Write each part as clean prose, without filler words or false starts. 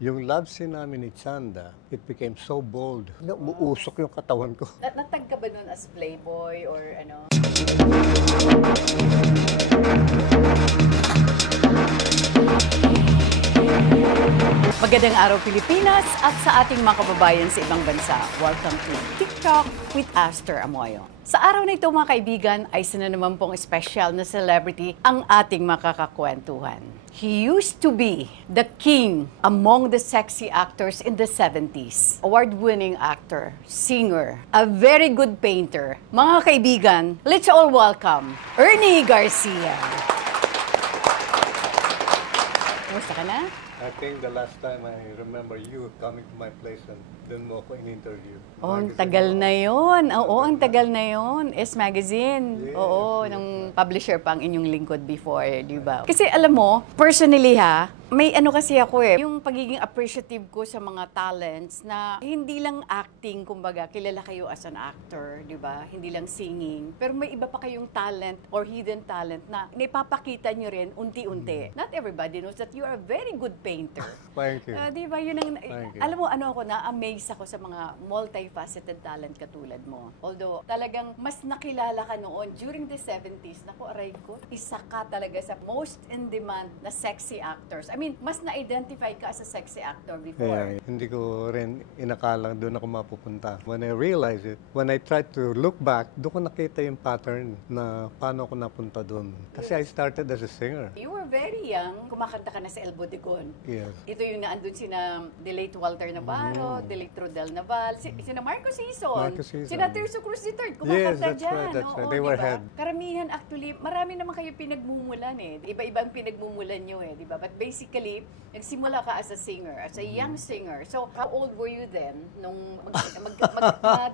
Yung love scene namin ni Chanda, it became so bold. Umuusok yung katawan ko. Natag ka ba nun as playboy or ano? Magandang araw Pilipinas at sa ating mga kababayan sa ibang bansa. Welcome to TikTok with Aster Amoyo. Sa araw na ito mga kaibigan ay isa na naman pong special na celebrity ang ating makakakwentuhan. He used to be the king among the sexy actors in the 70s. Award-winning actor, singer, a very good painter. Mga kaibigan, let's all welcome Ernie Garcia. Kumusta ka na? I think the last time I remember you coming to my place and dun mo ako in-interview. Oh, ang tagal na yun. Oo, ang tagal na yun. S-Magazine. Yes, Oo, yes. ng publisher pa ang inyong lingkod before, di ba? Kasi alam mo, personally ha, may ano kasi ako yung pagiging appreciative ko sa mga talents na hindi lang acting, kumbaga, kilala kayo as an actor, di ba? Hindi lang singing. Pero may iba pa kayong talent or hidden talent na naipapakita nyo rin unti-unti. Not everybody knows that you are a very good painter. Thank you. Di ba? Yun ang, Thank you. alam mo, ano ako, na-amaze ako sa mga multifaceted talent katulad mo. Although, talagang mas nakilala ka noon during the 70s. Naku, aray ko, isa ka talaga sa most in-demand na sexy actors. I mean, mas na-identify ka as a sexy actor before. Kaya hindi ko rin inakalang doon ako mapupunta. When I realized it, when I tried to look back, doon ko nakita yung pattern na paano ako napunta doon. Kasi I started as a singer. You were very young, kumakanta ka na sa El Bodegón. Yes. Ito yung naandun sina the late Walter Navarro, the late Rodel Naval, sina Marco Sison, Marco Sison. sina Tirso Cruz III, Yes, kumakanta that's dyan. right, that's Oo, right. They were diba? head. Karamihan actually, marami naman kayo pinagmumulan eh. Iba-iba ang pinagmumulan nyo eh, di ba? But basically, nagsimula ka as a singer, as a young singer. So, how old were you then nung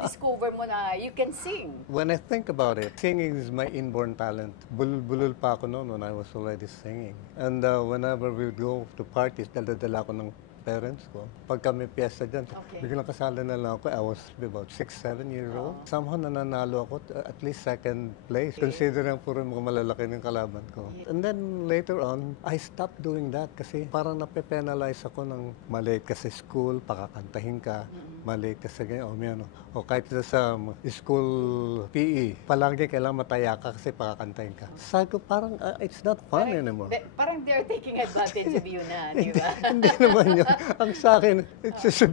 discover mo na you can sing? When I think about it, singing is my inborn talent. Bulul-bulul pa ako noon when I was already singing. And whenever we would go to parties, dala-dala ko ng parents ko. Pag kami piyesta dyan, biglang kasali na lang ako. I was about 6, 7 years old. Somehow nananalo ako at least second place. Considering puro mga malalaki ng kalaban ko. And then later on, I stopped doing that kasi parang nape-penalize ako ng maliit ka sa school, pakakantahin ka, maliit ka sa ganyan, o kahit sa school PE, palagi kailangan mataya ka kasi pakakantahin ka. Sabi ko, parang it's not fun anymore. Parang they're taking advantage of you na, di ba? Hindi naman yun. Ang sa akin, it's just a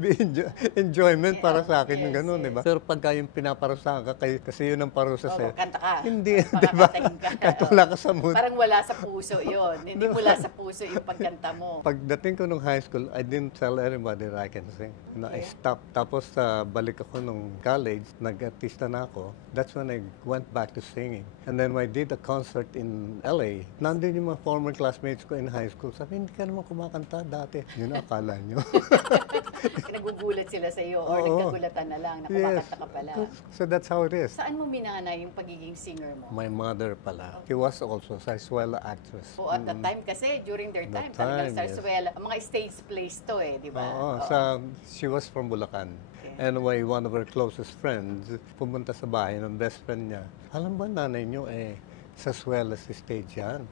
enjoyment para sa akin yung gano'n, di ba? Pero pagka yung pinaparusahan ka, kasi yun ang parusa sa'yo. Kanta ka. Hindi, di ba? Kahit wala ka sa mood. Parang wala sa puso yun. Hindi mula sa puso yung pagkanta mo. Pagdating ko nung high school, I didn't tell anybody that I can sing. I stopped. Tapos balik ako nung college, nag-artista na ako. That's when I went back to singing. And then when I did a concert in LA, nandun yung mga former classmates ko in high school. Sabi, hindi ka naman kumakanta dati. Yun ang akala nyo. Nagugulat sila sa iyo or nagkagulatan na lang na kumakanta ka pala. So that's how it is. Saan mo minana yung pagiging singer mo? My mother pala. She was also sarsuela actress. O at that time kasi, during their time, talagang sarsuela. Mga stage plays to eh, di ba? Oo. She was from Bulacan. Okay. And one of her closest friends, pumunta sa bahay ng best friend niya. Alam ba nanay niyo, sarsuela si stage yan.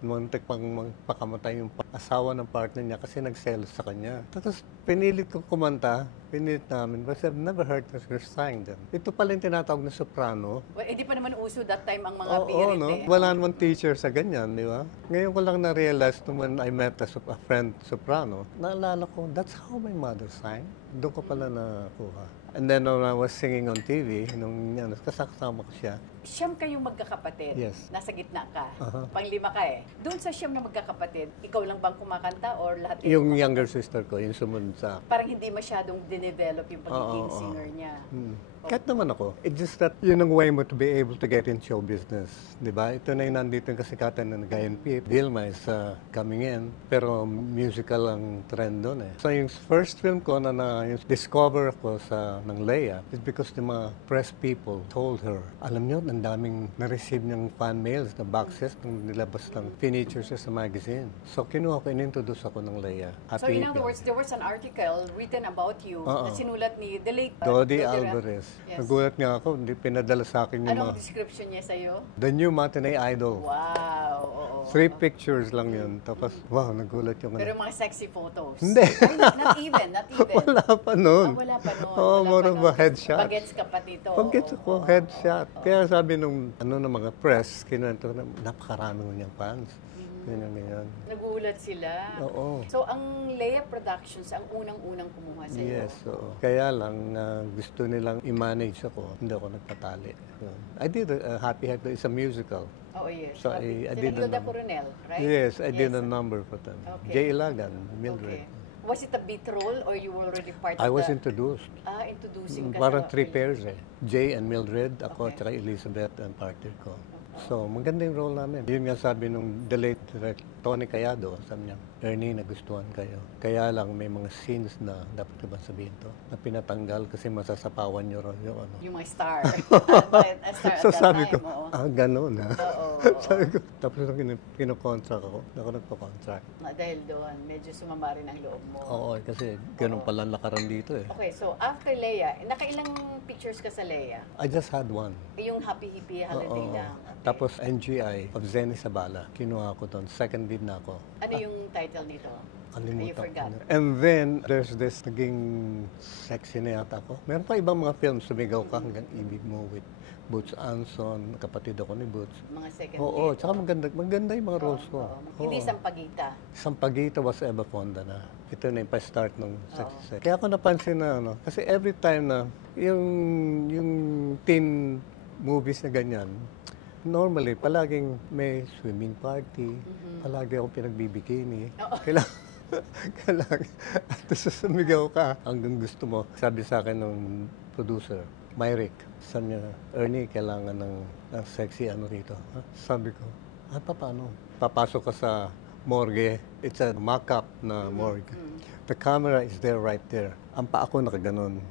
Muntik pang magpakamatay yung asawa ng partner niya kasi nagselos sa kanya. Tapos pinilit ko kumanta, pinilit namin, but I've never heard her sang them. Ito pala yung tinatawag na soprano. Well, hindi pa naman uso that time ang mga Oo, pirit no? eh. Wala namang teacher sa ganyan, di ba? Ngayon ko lang na-realize when I met a friend soprano, naalala ko, that's how my mother sang. Doon ko pala nakuha. And then when I was singing on TV, nung kasama ko siya. Siyam kayong magkakapatid. Yes. Nasa gitna ka. Panglima ka eh. Doon sa siyam na magkakapatid, ikaw lang bang kumakanta or lahat kayo Yung kumakanta? younger sister ko, yung sumunod sa Parang hindi masyadong dinevelop yung pagiging singer niya. Kahit naman ako. It's just that yun ang way mo to be able to get in show business. Di ba? Ito na yung nandito yung kasikatan ng INP. Vilma is coming in. Pero musical ang trend doon eh. So yung first film ko na yung discover ako ng Leia is because the mga press people told her, alam nyo, ang daming na-receive ng fan mails, na boxes, nung nilabas ng features sa magazine. So kinuha ko, in-introduce ako ng Leia. So in other words, there was an article written about you na sinulat ni the late Dodi Alvarez. Yes. Nagulat nga ako, hindi pinadala sa akin yung Anong mga... description niya sa'yo? The New Matinee Idol. Wow, oo. 3 pictures lang yun. Tapos, wow, nagulat yung Pero mga sexy photos. Hindi. Ay, not even. Wala pa nun. Wala pa nun. Oo, wala more pa of nun. a headshot. Bagets ka pa dito. Pagkits oo, ako, oo. headshot. Kaya sabi nung ng mga press, kinuwento na napakarami mo niyang fans. Ganyan. Nagulat sila. Oo. So, ang Leia Productions, ang unang-unang kumuha sa'yo. Yes, oo. Kaya lang, gusto nilang i-manage ako. Hindi ako nagpatali. Yun. I did Happy Happy. It's a musical. Oh, yes. So, I did Sila Hilda a- Coronel, right? Yes, I did a number for them. Okay. Jay Ilagan, Mildred. Okay. Was it a beat role or you were already part I of was the... introduced. Introducing ka Parang sa... 3 pairs eh. Jay and Mildred, ako, Okay. tsaka Elizabeth ang partner ko. So, maganda yung role namin. Yun nga sabi nung the late director, Tony Cayado, sabi niya, Ernie, nagustuhan kayo. Kaya lang may mga scenes na dapat ba sabihin to, na pinatanggal kasi masasapawan niyo ron yung ano. Yung mga star. A star So at that sabi time, ko, oo. ganun ha. Oo. Sabi ko, tapos nung kinocontract ako nagpa-contract. Dahil doon, medyo sumama rin ang loob mo. Oo, kasi ganun pala ang lakaran dito eh. Okay, so after Leia, nakailang pictures ka sa Leia? I just had one. Yung Happy Hippie Holiday Oo. lang. Okay. Tapos NGI of Zenny Sabala, kinuha ko doon. Second lead na ako. Ano yung title nito? You Kalimutan forgot. ko na. And then, there's this naging sexy na yata ako. Meron pa ibang mga films, sumigaw ka hanggang ibig mo with Boots Anson, kapatid ako ni Boots. Mga second Oo, lead. tsaka maganda yung mga roles ko. Oo. Hindi Oo. Sampagita. Sampagita was Eva Fonda na. Ito na yung pa-start ng sexy. Kaya ako napansin na, kasi every time na yung teen movies na ganyan, normally, palaging may swimming party, palagi ako pinagbibikini. Kailangan, at sumigaw ka hanggang gusto mo. Sabi sa akin ng producer, Myrick, sabi niya, Ernie, kailangan ng sexy ano rito. Sabi ko, paano? Papasok ka sa morgue. It's a mock-up na morgue. The camera is there, right there. Ang paa ko nakaganon.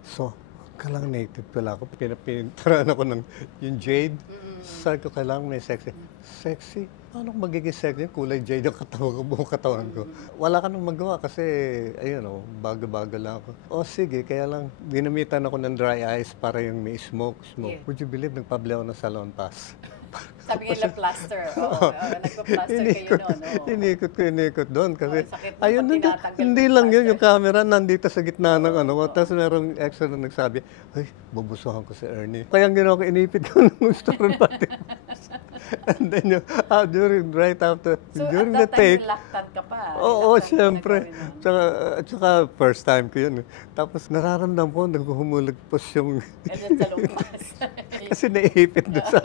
So, kailangan native pala ako. Pinapintaran ako ng yung jade. Sabi ko, kailangan may sexy. Sexy? Paano magiging sexy? Kulay jade yung katawan ko, buong katawan ko. Wala ka nang magawa kasi, ayun bago-bago lang ako. Sige, kaya lang, ginamitan ako ng dry ice para yung may smoke. Yeah. Would you believe, nagpabli ako ng salon pass. Sabi nila plaster. Oo, nagpa-plaster kayo noon. Inikot doon kasi, sakit na ayun, pag tinatanggal hindi yung lang yun, plaster. yung camera nandito sa gitna ng tapos merong extra na nagsabi, ay, bubusuhan ko si Ernie. Kaya ang ginawa ko, inipit ko ng gusto rin pati. And then, right after, So during at the that time, take, reluctant ka pa. oo, Reluctant ka siyempre. na gawin nun. Tsaka first time ko yun. Tapos nararamdam ko, naghuhumulagpos yung... Ganyan sa lumabas. kasi naipit doon sa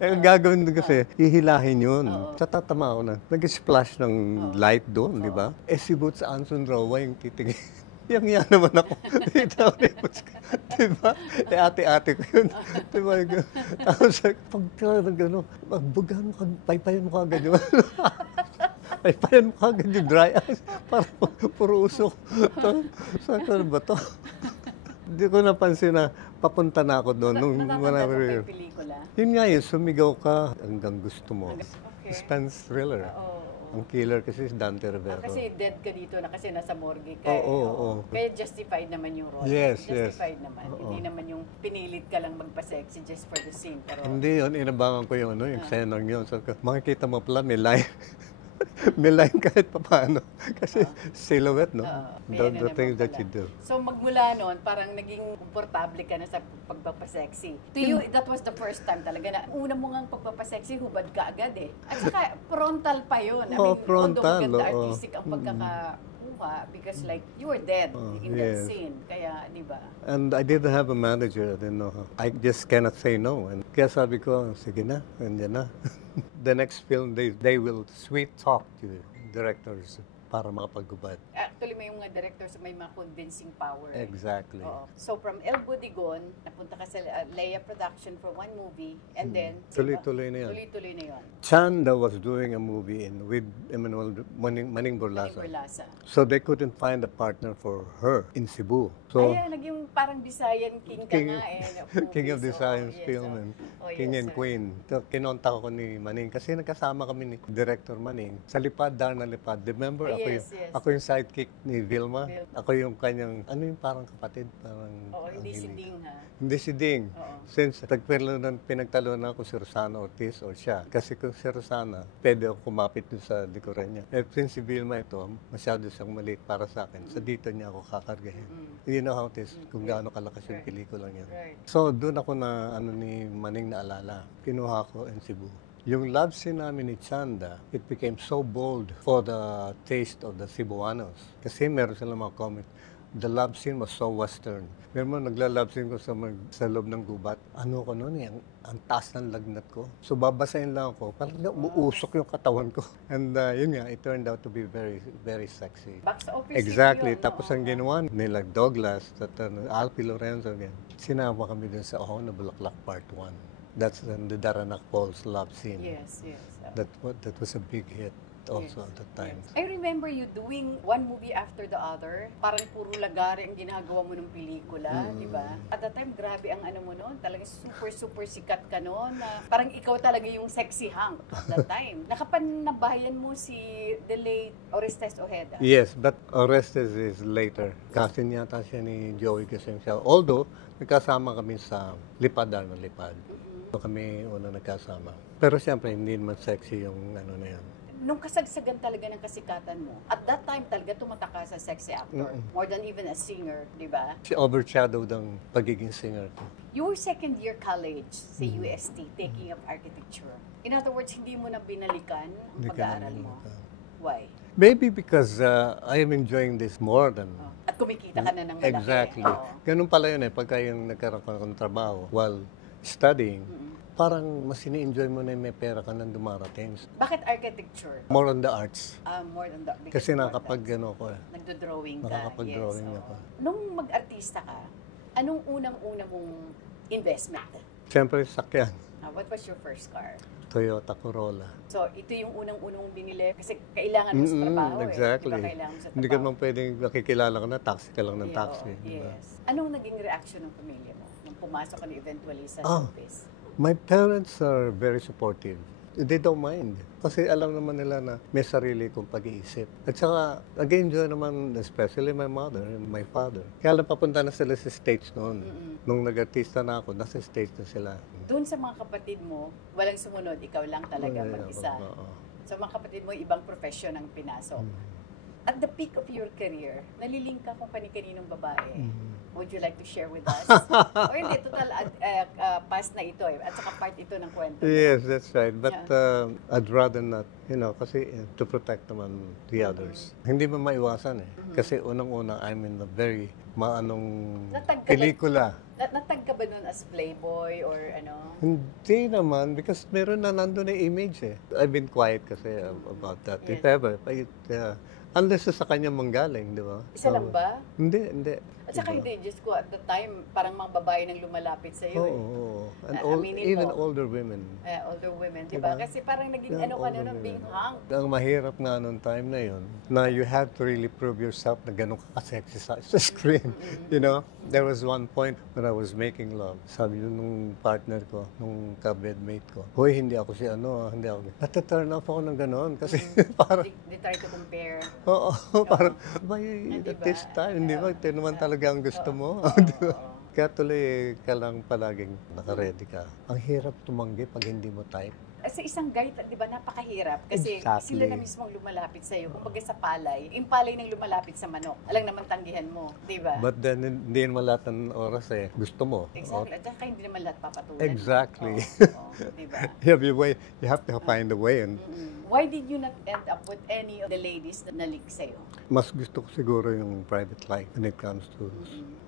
ang gagawin doon kasi, hihilahin yun. Sa tatama ako na, nag-splash ng light doon, di ba? Si Boots Anson Rowa yung titingin. Yang naman ako. Di ba? Ate-ate ko yun. Di ba? Tapos, pag gano'n, magbugan mo ka, paypayan mo ka agad yun. Paypayan mo ka agad yung dry ice. Para puro usok. Saan ba to? Hindi ko napansin na papunta na ako doon. Natatanda mo ba yung pelikula? Yun nga yun, sumigaw ka hanggang gusto mo. Okay. Suspense thriller. Oo. Ang killer kasi si Dante Rivero. Kasi dead ka dito na kasi nasa morgue ka. Oo. Kaya justified naman yung role. Yes. Justified naman. Oo. Hindi naman yung pinilit ka lang magpa-sexy just for the scene. Pero Hindi yun, inabangan ko yung yung senang yun. So, makikita mo pala, may line. May line kahit pa paano. Kasi silhouette, no? Kaya The naman things that pala. you do. So magmula noon, parang naging komportable ka na sa pagpapasexy. To you, that was the first time talaga na una mo ngang pagpapasexy, hubad ka agad eh. At saka frontal pa yun. Frontal, although maganda oo. artistic ang pagkakakuha because like, you were dead in that yes. scene. Kaya, di ba? And I didn't have a manager. I didn't know how. I just cannot say no. And kaya sabi ko, sige na, andyan na. The next film, they will sweet talk to the directors para makapagubad. Actually, may mga directors may mga convincing power. Exactly. Oo. So from El Budigon, napunta ka sa Leia Production for one movie and then Tuloy-tuloy na yan. Tuloy-tuloy na yun. Chanda was doing a movie with Emmanuel Maning Borlasa. Berlasa. So they couldn't find a partner for her in Cebu. So Ay, naging parang Visayan King ka nga eh. King of the Movies, Science yes, Film and King and Queen. So, kinontak ko ni Maning kasi nagkasama kami ni Director Maning sa Lipad, Darna Lipad. Remember a Yes, yes. Ako yung sidekick ni Vilma. Vil- Ako yung kanyang, ano yung parang kapatid? Parang, Oo, hindi ang si hilig. Ding, ha? Hindi si Ding. Oo. Since pinagtalunan ako si Rosana Ortiz or siya. Kasi kung si Rosana, pwede ako kumapit dun sa likuran niya. Eh, since si Vilma ito, masyado siyang maliit para sa akin. Sa dito niya ako kakargahin. You know how it is, kung gaano kalakas yung pelikula niya. Right. So, doon ako na, ni Maning naalala. Kinuha ko in Cebu. Yung love scene namin ni Chanda, it became so bold for the taste of the Cebuanos. Kasi meron silang mga comment, the love scene was so western. Meron mo, nagla-love scene ko sa loob ng gubat. Ano ko noon eh, ang taas ng lagnat ko. So babasahin lang ako, parang umuusok yung katawan ko. And yun nga, it turned out to be very, very sexy. Box office Exactly. yun, Tapos ang ginawa nila Douglas, at Alpi Lorenzo, again, sinama kami dun sa Oho na Bulaklak Part 1. That's the Daranak Paul's love scene. Yes. That was a big hit also at the time. Yes. I remember you doing one movie after the other. Parang puro lagari ang ginagawa mo ng pelikula, di ba? At that time, grabe ang ano mo noon. Talagang super sikat ka noon. Parang ikaw talaga yung sexy hunk at that time. Nakapanabayan mo si the late Orestes Ojeda. Yes, but Orestes is later. Cousin yata siya ni Joey Crescencia. Although, nagkasama kami sa Lipad na Lipad. So kami una nagkasama. Pero siyempre, hindi naman sexy yung ano na yan. Nung kasagsagan talaga ng kasikatan mo, at that time talaga tumataka sa sexy actor. More than even a singer, di ba? She overshadowed ang pagiging singer ko. Your second year college sa UST, taking up architecture. In other words, hindi mo na binalikan ang Hindi ka pag-aaral na mo. binalikan. Why? Maybe because I am enjoying this more than... Oh. At kumikita ka na ng malaki. Exactly. Oo. Ganun pala yun eh, pagka yung nagkaroon ka ng trabaho while studying, parang mas ini-enjoy mo na yung may pera ka nang dumarating. Bakit architecture? More on the arts. More than that. Kasi nakapag ano ko eh. Nagdo-drawing ka. Nakakapag-drawing yes, ako. Nung mag-artista ka, anong unang-una mong investment? Siyempre, sakyan. What was your first car? Toyota Corolla. So, ito yung unang-unang mong binili kasi kailangan mo sa trabaho Exactly. eh. Diba kailangan mo sa trabaho? Hindi ka naman pwedeng nakikilala ka na, taxi ka lang ng Yeah, taxi. oo, Diba? yes. Anong naging reaction ng pamilya mo nung pumasok ka na eventually sa Ah. showbiz? My parents are very supportive. They don't mind. Kasi alam naman nila na may sarili kong pag-iisip. At saka, nag-enjoy naman, especially my mother and my father. Kaya lang papunta na sila sa stage noon. Nung nag-artista na ako, nasa stage na sila. Doon sa mga kapatid mo, walang sumunod, ikaw lang talaga mag-isa. Oo. So mga kapatid mo, ibang profession ang pinasok. At the peak of your career, naliling ka kung kani-kaninong babae. Would you like to share with us? O hindi, total past na ito eh. At saka part ito ng kwento. Yes, that's right. But I'd rather not, kasi to protect naman the others. Hindi mo maiwasan eh. Kasi unang-una, I'm in a very Natag ka ba- pelikula. Natag ka ba nun as playboy or ano? Hindi naman, because meron na nandun na image eh. I've been quiet kasi about that. Yes. If ever, unless sa kanya manggaling, di ba? Isa lang ba? Hindi. At saka hindi, just ko at the time, parang mga babae nang lumalapit sa iyo Oo. eh. Oo. And Aminin even mo. older women. Older women, di ba? Diba? Kasi parang naging Yeah, ano ka na older nun, being women. hung. Ang mahirap nga nung time na yun, na you had to really prove yourself na ganun ka ka-sexy sa screen. You know? There was one point when I was making love. Sabi yun nung partner ko, nung ka-bedmate ko, hoy, hindi ako hindi ako. Nata-turn off ako ng ganun kasi parang, They try to compare. oo, parang, at Diba? this time, hindi ba, ito naman talaga ang gusto mo. Diba? Kaya tuloy ka lang palaging naka-ready ka. Ang hirap tumanggi pag hindi mo type. Sa isang guy, di ba, napakahirap. Kasi Exactly. sila na mismo ang lumalapit sa'yo. Kumbaga sa palay, yung palay nang lumalapit sa manok. Alang naman tanggihan mo, di ba? But then, hindi naman lahat ng oras gusto mo. Exactly. At saka hindi naman lahat papatulan. Exactly. Di ba? You have to find a way. And Why did you not end up with any of the ladies na nalik sa'yo? mas gusto ko siguro yung private life when it comes to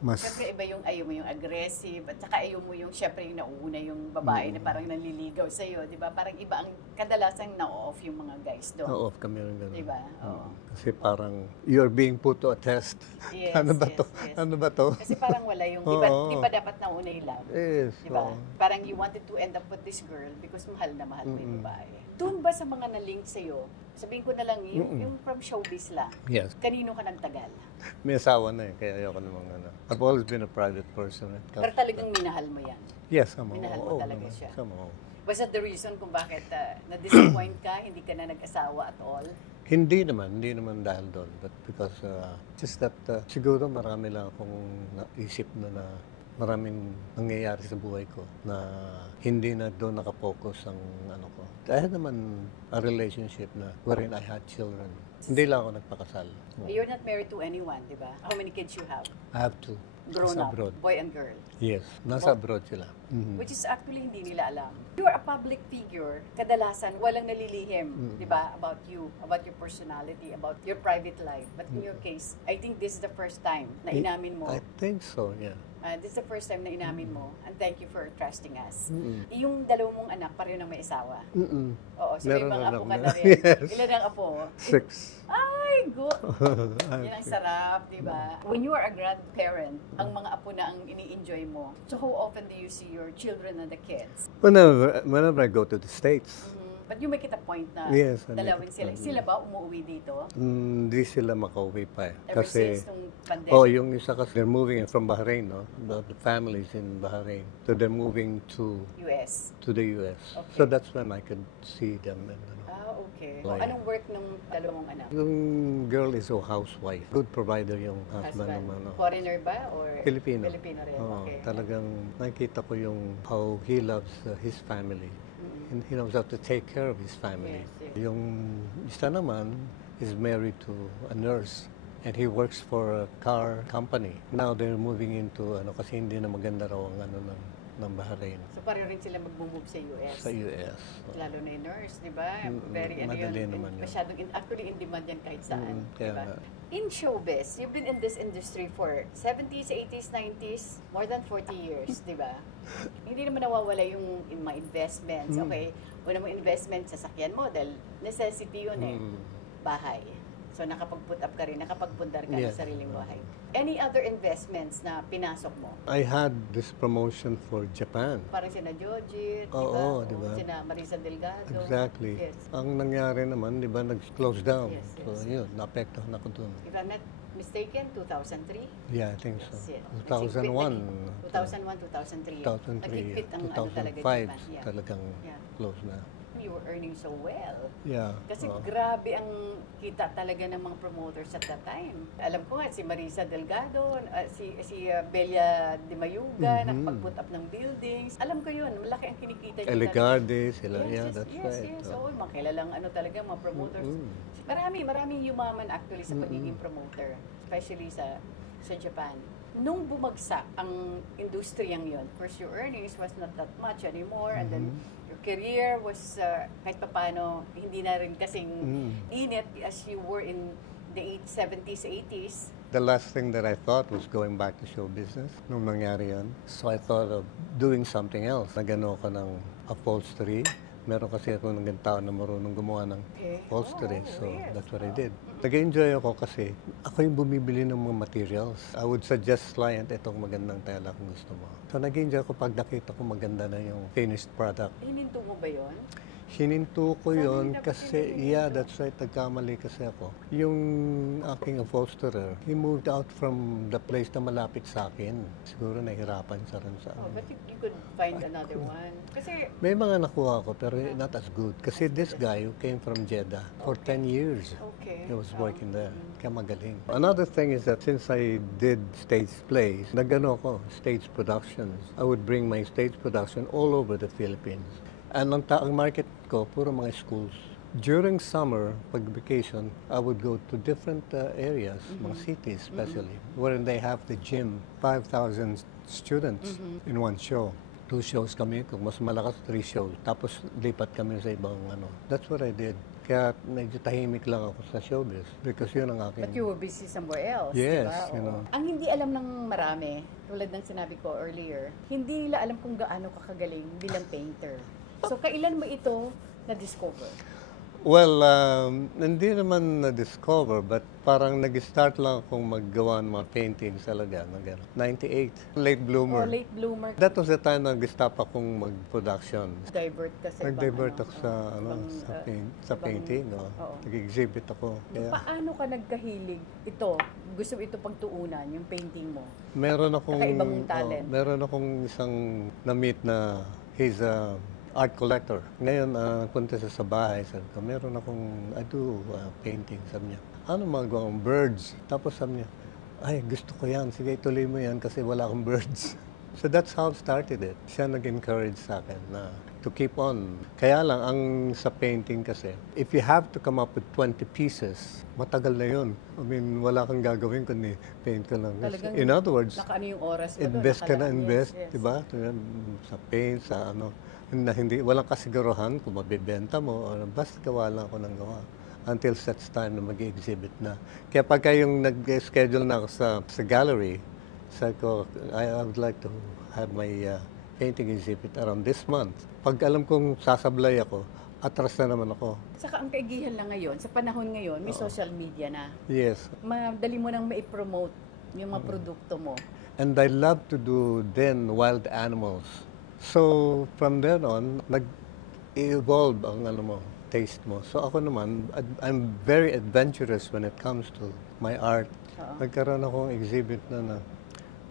mas... Siyempre iba yung ayaw mo yung aggressive at saka ayaw mo yung syempre yung nauuna yung babae na parang nanliligaw sa'yo, di ba? Parang iba ang kadalasang na-off yung mga guys doon. Na-off kami rin ganun. Di ba? Oo. Kasi parang you're being put to a test. Yes, Ano ba yes, to? yes. Ano ba to? Kasi parang wala yung, Oo. di ba dapat nauna yung love? Yes. Di ba? oo. Parang you wanted to end up with this girl because mahal na mahal mo yung babae. Doon ba sa mga na-link sa'yo, sabihin ko na lang yung from showbiz lang, Yes. kanino ka nagtagal? May asawa na kaya ayoko namang I've always been a private person. Pero talagang minahal mo yan. Yes, somehow. Minahal mo Oo talaga naman, siya. somehow. Was that the reason kung bakit na-disappoint ka, hindi ka na nag-asawa at all? Hindi naman dahil doon. But because, just that, siguro marami lang akong naisip na maraming nangyayari sa buhay ko na hindi na doon nakapokus ang ano ko. I had naman a relationship na wherein I had children. Hindi lang ako nagpakasal. You're not married to anyone, di ba? How many kids you have? I have two. Grown Nasa up, abroad. boy and girl. Yes, nasa abroad sila. Mhm. Which is actually hindi nila alam. You are a public figure, kadalasan walang nalilihim, di ba, about you, about your personality, about your private life. But in your case, I think this is the first time na inamin mo. I think so, yeah. This is the first time na inamin mo, and thank you for trusting us. Yung dalawa mong anak, pareho nang may asawa. Oo, so may Meron mga na apo lang ka na. na rin. Yes. Ilan ang apo? 6. Ay, good. Yan ang sarap, di ba? When you are a grandparent, ang mga apo na ang ini-enjoy mo. So how often do you see your children and the kids? Whenever I go to the States, But you make it a point na Yes, I make dalawin it sila. point. Sila ba umuwi dito? hindi sila makauwi pa eh. Ever Kasi, since nung pandemic? yung isa kasi, they're moving from Bahrain, no? The families in Bahrain. So they're moving to US. the US. Okay. So that's when I could see them. And, Okay. Like- Anong work ng dalawang anak? yung girl is a housewife. Good provider yung husband Husband? naman. No? Foreigner ba? Or Filipino. Filipino rin, Oo, okay. talagang nakikita ko yung how he loves his family. And he knows how to take care of his family. Yes, yes. Yung isa naman is married to a nurse and he works for a car company. Now they're moving into kasi hindi na maganda raw ang ng Bahrain So pareho rin sila mag-move sa US. sa US. Lalo na yung nurse, di ba? Very madali naman yun. masyadong, actually in demand yan kahit saan. Kaya di ba? nga. In showbiz, you've been in this industry for 70s, 80s, 90s, more than 40 years, di ba? Hindi naman nawawala yung in mga investments, okay? Una mong investment sa sakyan model, necessity yun eh. Bahay. So nakapag-put up ka rin, nakapagpundar ka Yeah. ng sariling bahay. Any other investments na pinasok mo? I had this promotion for Japan. Parang sina Jojit, Oo, di di ba? ba? Sina Marisa Delgado. Exactly. Yes. Ang nangyari naman, di ba, nag-close down. Yes, So yes. yun, naapektuhan ako dun. If I'm not mistaken, 2003? Yeah, I think so. Yes, yes. 2001. 2001, 2003. 2003. Nagkikpit ang ano talaga 2005 Japan. Yeah. talagang Yeah. close na. You were earning so well. Yeah. Kasi oo. grabe ang kita talaga ng mga promoters at that time. Alam ko nga, si Marisa Delgado, si Belia de Mayuga, nagpag-put up ng buildings. Alam ko yun, malaki ang kinikita nila. Elegarde sila. Yes, Yeah, yes, that's yes, right. yes. Oo. Oo, mga kilalang ano talaga, mga promoters. Maraming yumaman actually sa pagiging promoter, especially sa Japan. Nung bumagsak ang industriyang yon, of course your earnings was not that much anymore, and then your career was kahit papaano hindi na rin kasing init as you were in the 70s, 80s. The last thing that I thought was going back to show business nung nangyari yun. So I thought of doing something else. Nagano ko ng upholstery. Meron kasi ako ng tao na marunong gumawa ng upholstery. So that's what I did. Nag-enjoy ako kasi ako yung bumibili ng mga materials. I would suggest client, itong magandang tela kung gusto mo. So nag-enjoy ako pag nakita ko maganda na yung finished product. Hininto mo ba yon? Hininto ko Sabi yun nila, kasi, yeah, that's right, nagkamali kasi ako. Yung aking upholsterer, he moved out from the place na malapit sa akin. Siguro nahirapan siya rin sa Oh, but you could find another one. Kasi May mga nakuha ko pero not as good. Kasi this guy who came from Jeddah for 10 years, okay. he was working there. Kaya magaling. Another thing is that since I did stage plays, nagano ko, stage productions. I would bring my stage production all over the Philippines. And ang market ko, puro mga schools. During summer, pag vacation, I would go to different areas, mga cities especially, where they have the gym, 5,000 students in one show. 2 shows kami, kung mas malakas, 3 shows. Tapos lipat kami sa ibang ano. That's what I did. Kaya medyo tahimik lang ako sa showbiz because yun ang aking... But you were busy somewhere else, Yes, diba? you Oo. know. Ang hindi alam ng marami, tulad ng sinabi ko earlier, hindi nila alam kung gaano ka kagaling bilang painter. So, kailan mo ito na-discover? Well, hindi naman na-discover, but parang nag-start lang akong maggawa ng mga paintings talaga. 98, late bloomer. Oh, late bloomer. That was the time na nag-stop akong mag-production. Divert ka sa Nag-divert ibang ako sa, sa painting. oo. Nag-exhibit ako. Kaya, Paano ka nagkahilig? Ito, gusto mo ito pagtuunan, yung painting mo. meron akong, Kakaiba mong talent. meron akong isang na-meet na he's a art collector. Ngayon, punta siya sa bahay, sabi ko, meron akong, I do painting, sabi niya. Ano magawa kong birds? Tapos sabi niya, ay, gusto ko yan. Sige, tuloy mo yan kasi wala akong birds. So that's how I started it. Siya nag-encourage sa akin na to keep on. Kaya lang, ang sa painting kasi, if you have to come up with 20 pieces, matagal na yun. I mean, wala kang gagawin kundi paint ka lang. Talagang In other words, nakaano yung oras mo doon, invest ka na nakalaan. invest, Yes, yes. di ba? Sa paint, sa ano. Na hindi, walang kasiguruhan kung mabibenta mo. Or, basta gawa lang ako ng gawa. Until such time na mag-exhibit na. Kaya pagka yung nag-schedule na ako sa gallery, sabi ko, I would like to have my painting exhibit around this month. Pag alam kong sasablay ako, atras na naman ako. Saka ang kaigihan lang ngayon, sa panahon ngayon, may social media na. Yes. Madali mo nang mai-promote yung mga produkto mo. And I love to do then wild animals. So from then on, nag-evolve ang taste mo. So ako naman, I'm very adventurous when it comes to my art. Nagkaroon akong exhibit na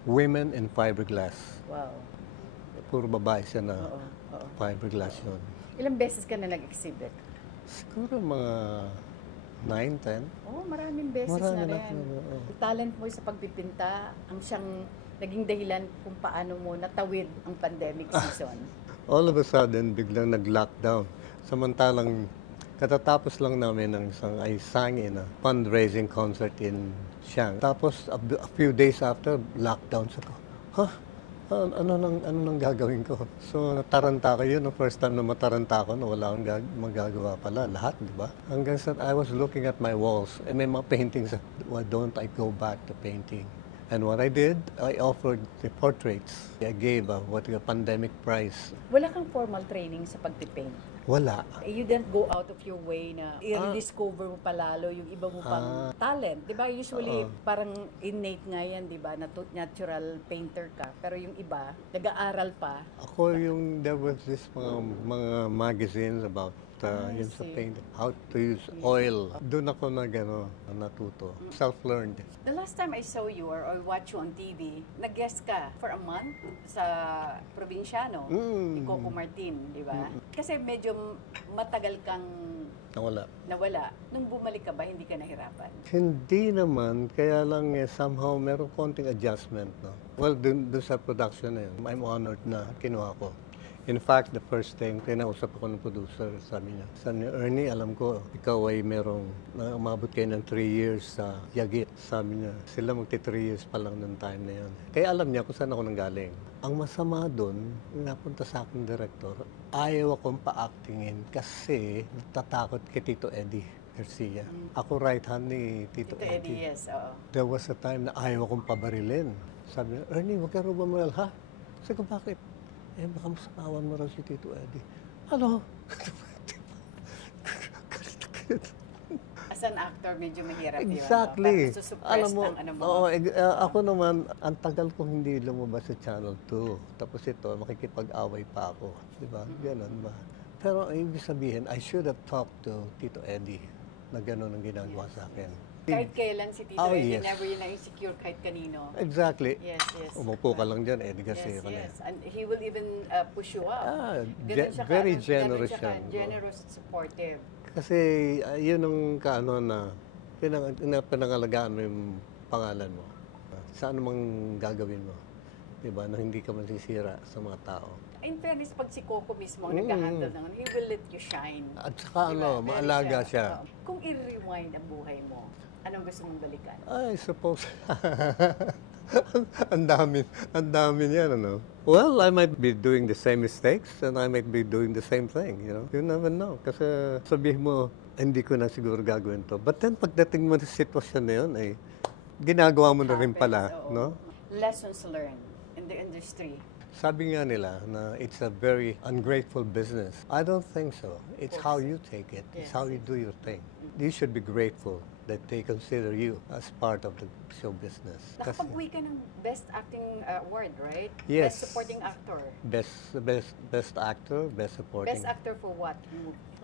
women in fiberglass. Wow. Puro babae siya na Oo. fiberglass yun. Ilang beses ka na nag-exhibit? Siguro mga 9, 10. Oh, maraming beses Marami na na, rin. oo. Yung talent mo sa pagpipinta, ang siyang naging dahilan kung paano mo natawid ang pandemic season. All of a sudden, biglang nag-lockdown. Samantalang katatapos lang namin ng I sang in a fundraising concert in Xi'an. Tapos a few days after, lockdown. So, ano nang gagawin ko? So, nataranta ko yun. The first time na mataranta ko, na wala akong magagawa pala. Lahat, di ba? Hanggang sa I was looking at my walls. And may mga paintings, why don't I go back to painting? And what I did, I offered the portraits. I gave a pandemic prize. Wala kang formal training sa pagpipaint. Wala. You didn't go out of your way na i-discover mo palalo yung iba mo pang talent. Di ba? Usually, parang innate nga yan, di ba? Natural painter ka. Pero yung iba, nag-aaral pa. Ako there was this mga magazines about yun sa paint, how to use oil. Doon ako natuto. Self-learned. The last time I saw you or watch you on TV, nag-guest ka for a month sa Provinciano, ni Coco Martin, di ba? Kasi medyo matagal kang nawala. Nung bumalik ka ba, hindi ka nahirapan? Hindi naman, kaya lang somehow meron konting adjustment. No? Well, dun sa production na yun, I'm honored na kinuha ko. In fact, the first thing, kinausap ako ng producer, sabi niya, Ernie, alam ko, ikaw ay umabot kayo ng 3 years sa Yagit. Sabi niya, sila magti 3 years pa lang ng time na yun. Kaya alam niya kung saan ako nanggaling. Ang masama doon, napunta sa aking director, ayaw akong pa-actingin kasi natatakot kay Tito Eddie Garcia. Ako right hand ni Tito Eddie. Yes, oo. There was a time na ayaw akong pabarilin. Sabi niya, Ernie, wag ka rubamaril, ha? Sabi ko, bakit? Baka masapawan mo raw si Tito Eddie. Ano? As an actor, medyo mahirap yun. Exactly. Parang susuppress Alam mo, ng mo. ako naman, ang tagal ko hindi lumabas sa Channel 2. Tapos ito, makikipag-away pa ako. Di ba? Ganon ba? Pero ibig sabihin, I should have talked to Tito Eddie na gano'n ang ginagawa sa akin. Kahit kailan si Tito Eddie, never yun na-insecure kahit kanino. Exactly. Yes. Umupo ka lang dyan, Eddie kasi. Yes. And he will even push you up. Very generous siya. Generous at supportive. Kasi yun ang na pinangalagaan mo yung pangalan mo. Sa anumang gagawin mo. Diba? Na hindi ka masisira sa mga tao. In fairness, pag si Coco mismo ang nag-handle ng he will let you shine. At saka Diba? maalaga siya. Kung i-rewind ang buhay mo, anong gusto mong balikan? I suppose. ang dami niyan, ano? Well, I might be doing the same mistakes and I might be doing the same thing, you know? You never know. Kasi sabihin mo, hindi ko na siguro gagawin to. But then, pagdating mo sa sitwasyon na yun, ginagawa mo na rin pala, no? Lessons learned in the industry. Sabi nga nila na it's a very ungrateful business. I don't think so. It's how you take it. It's how you do your thing. You should be grateful that they consider you as part of the show business. Nakapag-uwi ka ng Best Acting Award, right? Yes. Best Supporting Actor. Best actor, best supporting. Best Actor for what?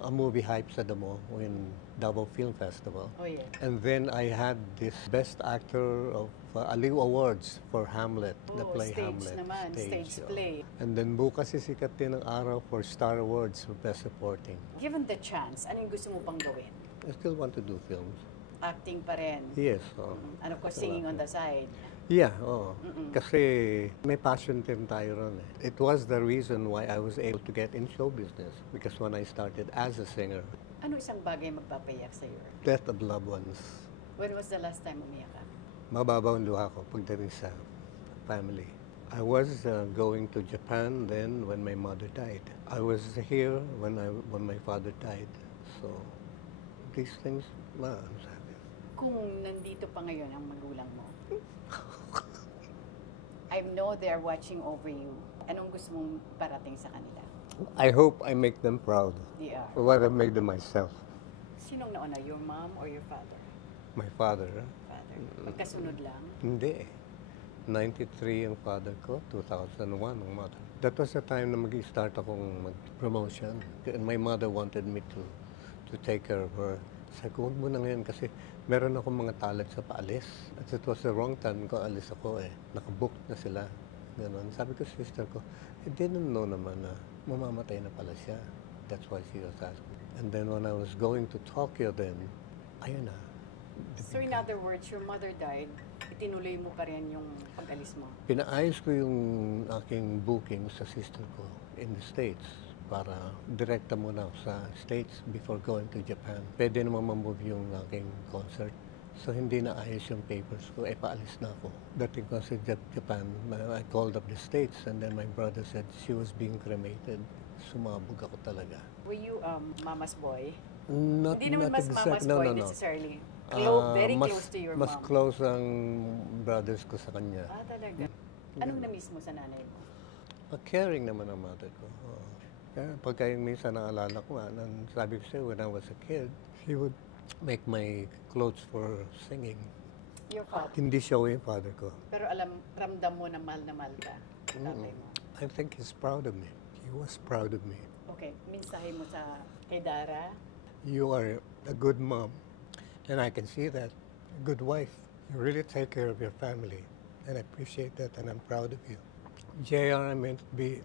A movie Hype sa Damo in Davao Film Festival. Oh, yeah. And then I had this Best Actor of Aliw Awards for Hamlet, the Oh, play stage Hamlet. naman, stage oh. play. And then bukas sisikat din ang araw for Star Awards for Best Supporting. Given the chance, anong gusto mo pang gawin? I still want to do films. Acting pa rin. Yes. Oh. And of course, singing on the side. Yeah, oo. Kasi may passion din tayo ron eh. It was the reason why I was able to get in show business. Because when I started as a singer, Ano isang bagay magpapayak sa'yo? death of loved ones, When was the last time umiyak ka? mababaw ang luha ko pagdating sa family. I was going to Japan then when my mother died. I was here when my father died. So, these things, ano sabi? Kung nandito pa ngayon ang magulang mo, I know they're watching over you. Anong gusto mong parating sa kanila? I hope I make them proud They are. of what I made them myself. Sinong nauna? Your mom or your father? My father, Father. Magkasunod lang? hindi eh. 93 ang father ko, 2001 ang mother. That was the time na mag-start akong mag-promotion. And my mother wanted me to take care of her. Sabi ko, huwag mo na ngayon kasi meron akong mga talent sa paalis. At it was the wrong time ko alis ako eh. Nakabook na sila. Ganon. Sabi ko sa sister ko, I didn't know naman na mamamatay na pala siya. That's why she was asking. And then when I was going to Tokyo then, ayun na. So in other words, your mother died, itinuloy mo pa rin yung pag-alis mo? Pinaayos ko yung aking booking sa sister ko in the States para direkta muna ako sa States before going to Japan. Pwede naman ma-move yung aking concert. So hindi na ayos yung papers ko, paalis na ako. Dating ko sa Japan, I called up the States and then my brother said she was being cremated. Sumabog ako talaga. Were you mama's boy? Not, Hindi naman not mas exact- mama's no, boy no, no. necessarily. Ah, Very mas, close to your mas mom. close ang brothers ko sa kanya. Ah, talaga? Anong na-miss mo sa nanay mo? Caring naman ang mother ko. Oo. Kaya pagka yung minsan naalala ko nga, nang sabi ko sa'yo, when I was a kid, she would make my clothes for singing. Your father. Hindi siya yung father ko. Pero ramdam mo na mahal ka sa tatay mo. I think he's proud of me. He was proud of me. Okay, mensahe mo sa kay Dara. You are a good mom, and I can see that. A good wife. You really take care of your family, and I appreciate that, and I'm proud of you. JR, I meant to be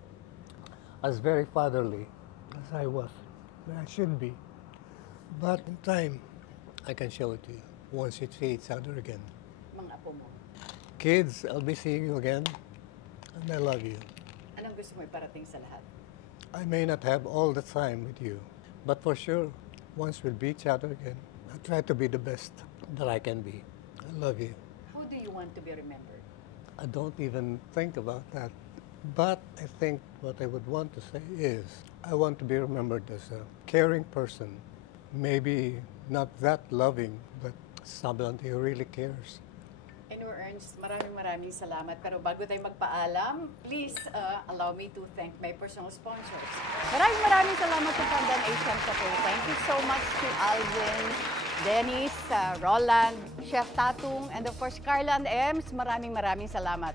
as very fatherly as I was, and I should be. But in time, I can show it to you once we see each other again. Mga apo mo. Kids, I'll be seeing you again, and I love you. Anong gusto mo iparating sa lahat? I may not have all the time with you, but for sure, once we'll be each other again, I'll try to be the best that I can be. I love you. How do you want to be remembered? I don't even think about that. But I think what I would want to say is I want to be remembered as a caring person. Maybe not that loving, but somebody who really cares. Eno Ernst, maraming salamat. Pero bago tayo magpaalam, please allow me to thank my personal sponsors. Maraming salamat to Pandan Asian Cafe. Thank you so much to Alvin, Dennis, Roland, Chef Tatung, and of course Carla and Ems. Maraming salamat.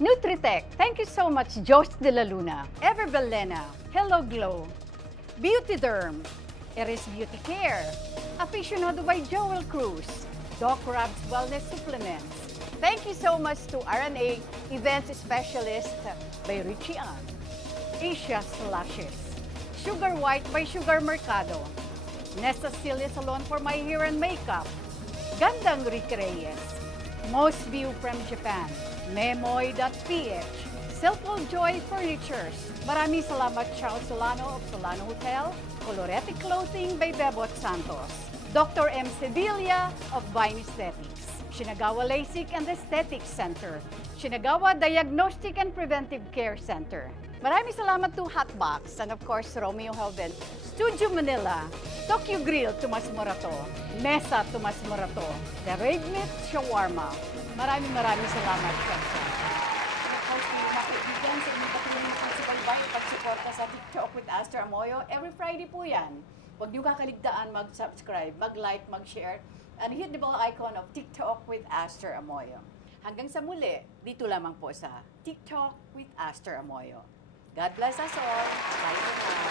Nutritech, thank you so much, Josh De La Luna, Ever Belena, Hello Glow, Beauty Derm, Eris Beauty Care, Aficionado by Joel Cruz, Doc Rob's Wellness Supplements. Thank you so much to RNA Events Specialist by Richie Ann, Asia Slashes, Sugar White by Sugar Mercado, Nesta Celia Salon for my hair and makeup, Gandang Rick Reyes, Most View from Japan, Memoy.ph, Silpal Joy Furnitures. Maraming salamat Charles Solano of Solano Hotel, Colorete Clothing by Bebot Santos, Dr. M. Sevilla of Vine Aesthetics, Shinagawa LASIK and Aesthetics Center, Shinagawa Diagnostic and Preventive Care Center. Maraming salamat to Hotbox and of course Romeo Helven, Studio Manila, Tokyo Grill, Tomas Morato, Mesa, Tomas Morato, The Red Meat Shawarma. Maraming salamat, Chef. Of course, mga kaibigan, sa inyong patuloy na pagsubaybay, pagsuporta sa TikTok with Aster Amoyo. Every Friday po yan. Huwag niyo kakaligtaan mag-subscribe, mag-like, mag-share, and hit the bell icon of TikTok with Aster Amoyo. Hanggang sa muli, dito lamang po sa TikTok with Aster Amoyo. God bless us all. Bye for now.